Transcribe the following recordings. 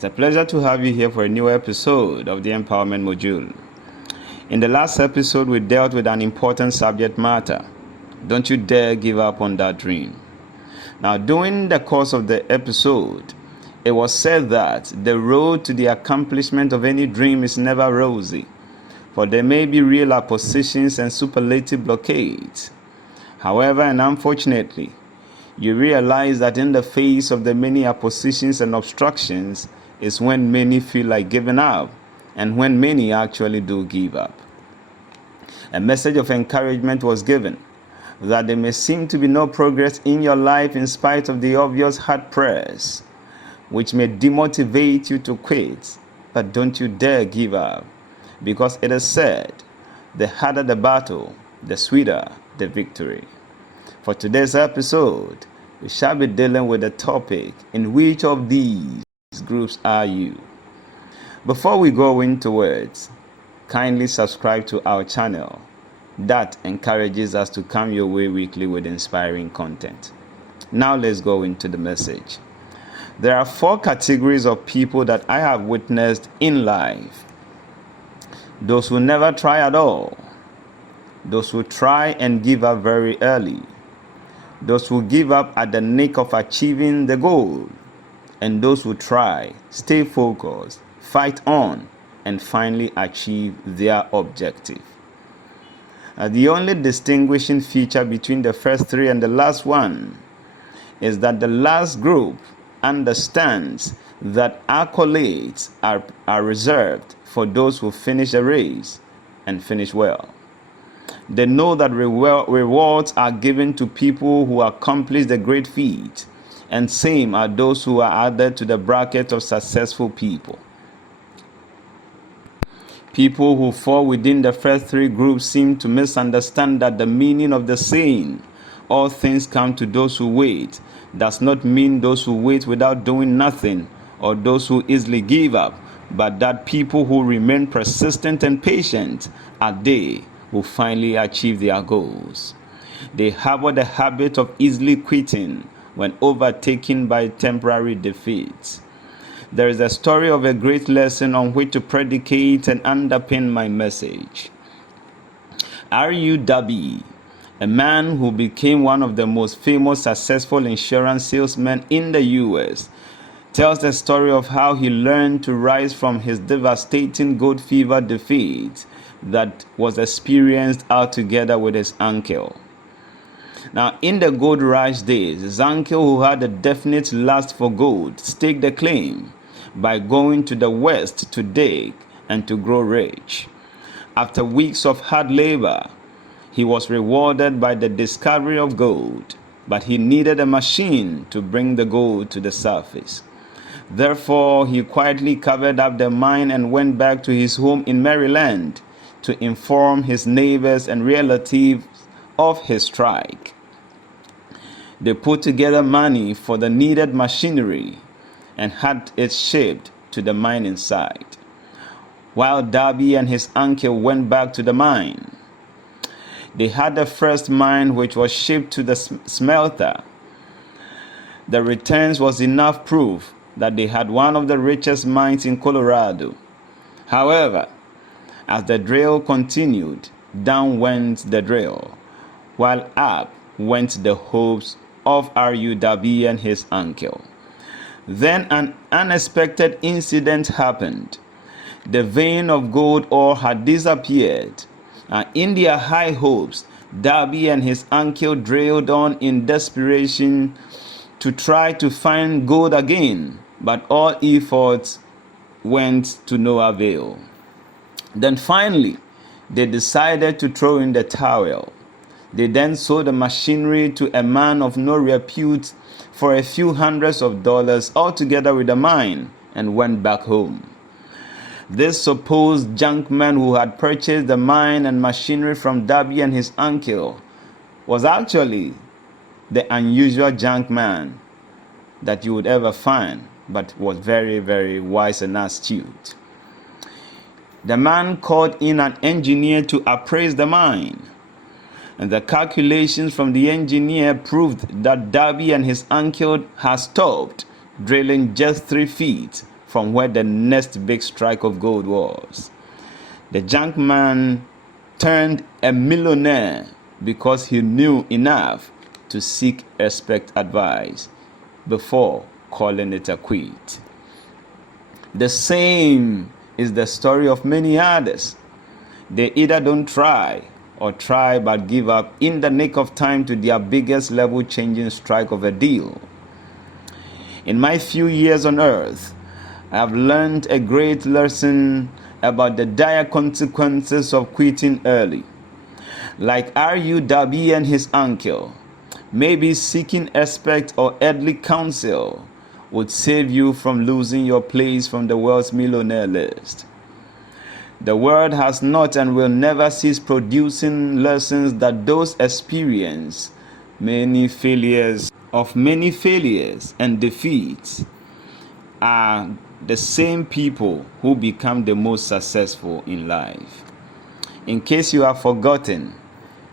It's a pleasure to have you here for a new episode of the Empowerment Module. In the last episode, we dealt with an important subject matter. Don't you dare give up on that dream. Now, during the course of the episode, it was said that the road to the accomplishment of any dream is never rosy, for there may be real oppositions and superlative blockades. However, and unfortunately, you realize that in the face of the many oppositions and obstructions is when many feel like giving up, and when many actually do give up. A message of encouragement was given that there may seem to be no progress in your life in spite of the obvious hard press, which may demotivate you to quit, but don't you dare give up, because it is said, the harder the battle, the sweeter the victory. For today's episode, we shall be dealing with the topic, in which of these groups are you? Before we go into it, kindly subscribe to our channel. That encourages us to come your way weekly with inspiring content. Now let's go into the message. There are 4 categories of people that I have witnessed in life. Those who never try at all, those who try and give up very early, those who give up at the nick of achieving the goal, and those who try, stay focused, fight on, and finally achieve their objective. The only distinguishing feature between the first 3 and the last one is that the last group understands that accolades are reserved for those who finish a race and finish well. They know that rewards are given to people who accomplish the great feat, and same are those who are added to the bracket of successful people. People who fall within the first 3 groups seem to misunderstand that the meaning of the saying, all things come to those who wait, does not mean those who wait without doing nothing or those who easily give up, but that people who remain persistent and patient are they who finally achieve their goals. They harbor the habit of easily quitting when overtaken by temporary defeats. There is a story of a great lesson on which to predicate and underpin my message. R.U. Darby, a man who became one of the most famous successful insurance salesmen in the U.S., tells the story of how he learned to rise from his devastating gold fever defeat that was experienced altogether with his uncle. Now, in the gold rush days, his uncle, who had a definite lust for gold, staked a claim by going to the west to dig and to grow rich. After weeks of hard labor, he was rewarded by the discovery of gold, but he needed a machine to bring the gold to the surface. Therefore, he quietly covered up the mine and went back to his home in Maryland to inform his neighbors and relatives of his strike. They put together money for the needed machinery and had it shipped to the mining site. While Darby and his uncle went back to the mine, they had the first mine which was shipped to the smelter. The returns was enough proof that they had one of the richest mines in Colorado. However, as the drill continued, down went the drill, while up went the hopes of R.U. Darby and his uncle. Then an unexpected incident happened. The vein of gold ore had disappeared, and in their high hopes, Darby and his uncle drilled on in desperation to try to find gold again, but all efforts went to no avail. Then finally, they decided to throw in the towel. They then sold the machinery to a man of no repute for a few hundreds of dollars altogether with the mine and went back home. This supposed junkman who had purchased the mine and machinery from Darby and his uncle was actually the unusual junkman that you would ever find, but was very, very wise and astute. The man called in an engineer to appraise the mine, and the calculations from the engineer proved that Darby and his uncle had stopped drilling just 3 feet from where the next big strike of gold was. The junk man turned a millionaire because he knew enough to seek expert advice before calling it a quit. The same is the story of many others. They either don't try or try but give up in the nick of time to their biggest level changing strike of a deal. In my few years on earth, I have learned a great lesson about the dire consequences of quitting early. Like R.U.W. and his uncle, maybe seeking expert or earthly counsel would save you from losing your place from the world's millionaire list. The world has not and will never cease producing lessons that those experience many failures and defeats are the same people who become the most successful in life. In case you have forgotten,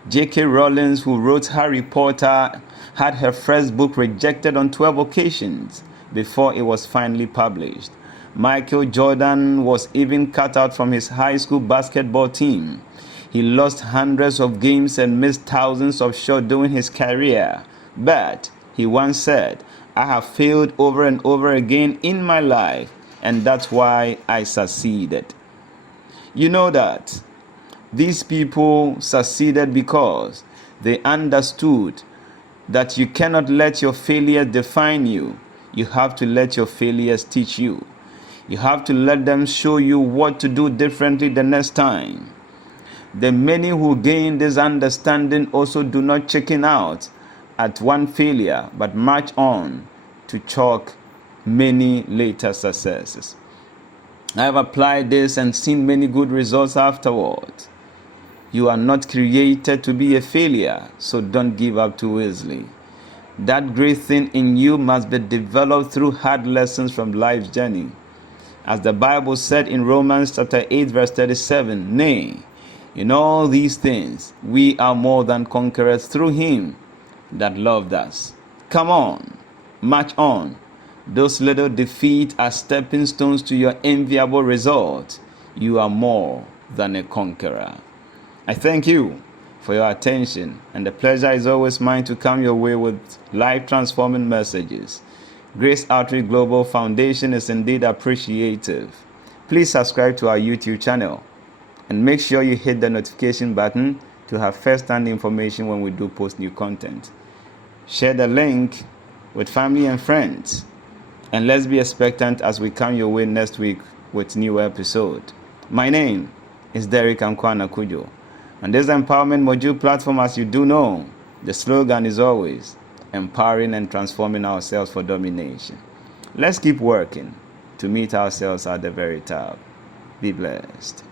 J.K. Rowling, who wrote Harry Potter, had her first book rejected on 12 occasions before it was finally published. Michael Jordan was even cut out from his high school basketball team. He lost hundreds of games and missed thousands of shots during his career. But he once said, "I have failed over and over again in my life, and that's why I succeeded." You know that these people succeeded because they understood that you cannot let your failures define you. You have to let your failures teach you. You have to let them show you what to do differently the next time. The many who gain this understanding also do not chicken out at one failure, but march on to chalk many later successes. I have applied this and seen many good results afterward. You are not created to be a failure, so don't give up too easily. That great thing in you must be developed through hard lessons from life's journey. As the Bible said in Romans chapter 8 verse 37, "Nay, in all these things we are more than conquerors through him that loved us." Come on, march on. Those little defeats are stepping stones to your enviable result. You are more than a conqueror. I thank you for your attention, and the pleasure is always mine to come your way with life-transforming messages. Grace Outreach Global Foundation is indeed appreciative. Please subscribe to our YouTube channel and make sure you hit the notification button to have first-hand information when we do post new content. Share the link with family and friends, and let's be expectant as we come your way next week with new episode. My name is Derek Ankwana-Kujo. On this empowerment module platform, as you do know, the slogan is always empowering and transforming ourselves for domination. Let's keep working to meet ourselves at the very top. Be blessed.